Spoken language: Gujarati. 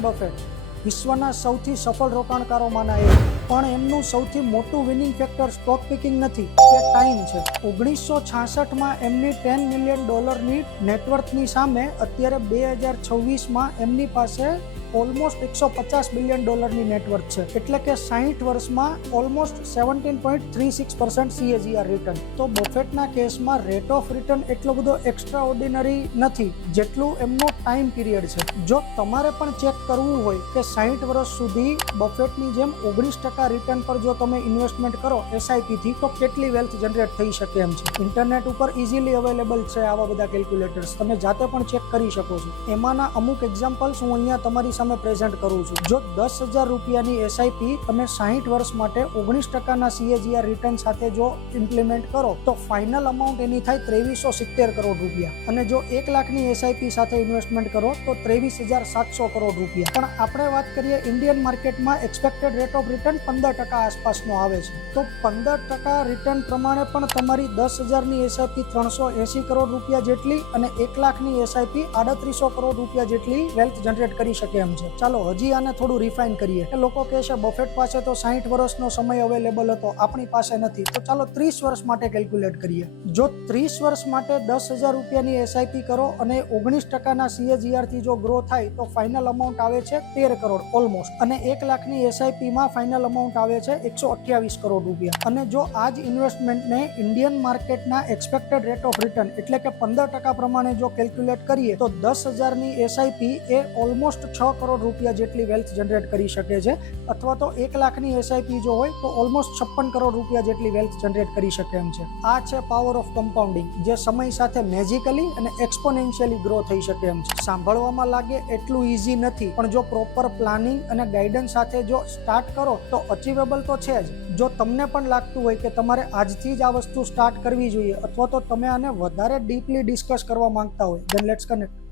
વોરેન બફેટ વિશ્વના સૌથી સફળ રોકાણકારોમાંના એક, પણ એમનું સૌથી મોટું વિનિંગ ફેક્ટર સ્ટોક પિકિંગ નથી, તે ટાઈમ છે. 1966માં એમની $10 મિલિયન નેટવર્થની સામે અત્યારે 2026માં એમની પાસે ઓલમોસ્ટ $150 બિલિયન નેટવર્થ છે. એટલે કે 60 વર્ષમાં ઓલમોસ્ટ 17.36% CAGR રિટર્ન. તો બફેટના કેસમાં રેટ ઓફ રિટર્ન એટલો બધો એક્સ્ટ્રા ઓર્ડિનરી નથી જેટલું એમનો ટાઈમ પીરિયડ છે. જો તમારે પણ ચેક કરવું હોય કે 60 વર્ષ સુધી બફેટની જેમ 19% રિટર્ન પર જો તમે ઇન્વેસ્ટમેન્ટ કરો SIP થી તો કેટલી વેલ્થ જનરેટ થઈ શકે એમ છે. ઇન્ટરનેટ ઉપર ઇઝીલી અવેલેબલ છે આવા બધા કેલ્ક્યુલેટર્સ, તમે જાતે પણ ચેક કરી શકો છો. એમાંના અમુક એક્ઝામ્પલ્સ હું અહીંયા તમારી સામે પ્રેઝન્ટ કરું છું. જો 10,000 રૂપિયાની SIP તમે 60 વર્ષ માટે 19%ના CAGR રિટર્ન સાથે જો ઇમ્પ્લિમેન્ટ કરો તો ફાઇનલ અમાઉન્ટ એની થાય 2370 કરોડ રૂપિયા. અને જો 1 લાખની SIP સાથે ઇન્વેસ્ટમેન્ટ કરો તો 23,700 કરોડ રૂપિયા. પણ આપણે વાત કરીએ ઇન્ડિયન માર્કેટમાં એક્સપેક્ટેડ રેટ ઓફ રિટર્ન 15% આસપાસનો આવે છે. તો 15% રિટર્ન પ્રમાણે પણ તમારી 10,000ની SIP 380 કરોડ રૂપિયા જેટલી અને 1 લાખની SIP 3800 કરોડ રૂપિયા જેટલી વેલ્થ જનરેટ કરી શકે એમ છે. ચાલો હજી આને થોડું રિફાઇન કરીએ. લોકો કહે છે બફેટ પાસે તો 60 વર્ષનો સમય અવેલેબલ હતો, આપણી પાસે નથી. તો ચાલો 30 વર્ષ માટે કેલ્ક્યુલેટ કરીએ. જો 30 વર્ષ માટે 10,000 રૂપિયાની SIP કરો અને 19%ના CAGR થી જો ગ્રો થાય તો ફાઇનલ અમાઉન્ટ આવે છે 13 કરોડ ઓલમોસ્ટ. અને 1 લાખની SIP માં ફાઇનલ અમાઉન્ટ આવે છે 128 કરોડ રૂપિયા. અને જો આ જ ઇન્વેસ્ટમેન્ટને ઇન્ડિયન માર્કેટના એક્સપેક્ટેડ રેટ ઓફ રિટર્ન એટલે કે 15% પ્રમાણે જો કેલ્ક્યુલેટ કરીએ તો 10,000ની SIP એ ઓલમોસ્ટ 6 કરોડ રૂપિયા જેટલી વેલ્થ જનરેટ કરી શકે છે. અથવા તો 1 લાખની SIP જો હોય તો ઓલમોસ્ટ 56 કરોડ રૂપિયા જેટલી વેલ્થ જનરેટ કરી શકે એમ છે. આ છે પાવર ઓફ કમ્પાઉન્ડિંગ, જે સમય સાથે મેજિકલી અને એક્સપોનેન્શિયલી ગ્રો થઈ શકે એમ છે. સાંભળવામાં લાગે એટલું ઈઝી નથી, પણ જો પ્રોપર પ્લાનિંગ અને ગાઈડન્સ સાથે જો સ્ટાર્ટ કરો તો અચીવેબલ તો છે જ. જો તમને પણ લાગતું હોય કે તમારે આજથી જ આ વસ્તુ સ્ટાર્ટ કરવી જોઈએ અથવા તો તમે આને વધારે ડીપલી ડિસ્કસ કરવા માંગતા હોય, ધેન લેટ્સ કનેક્ટ.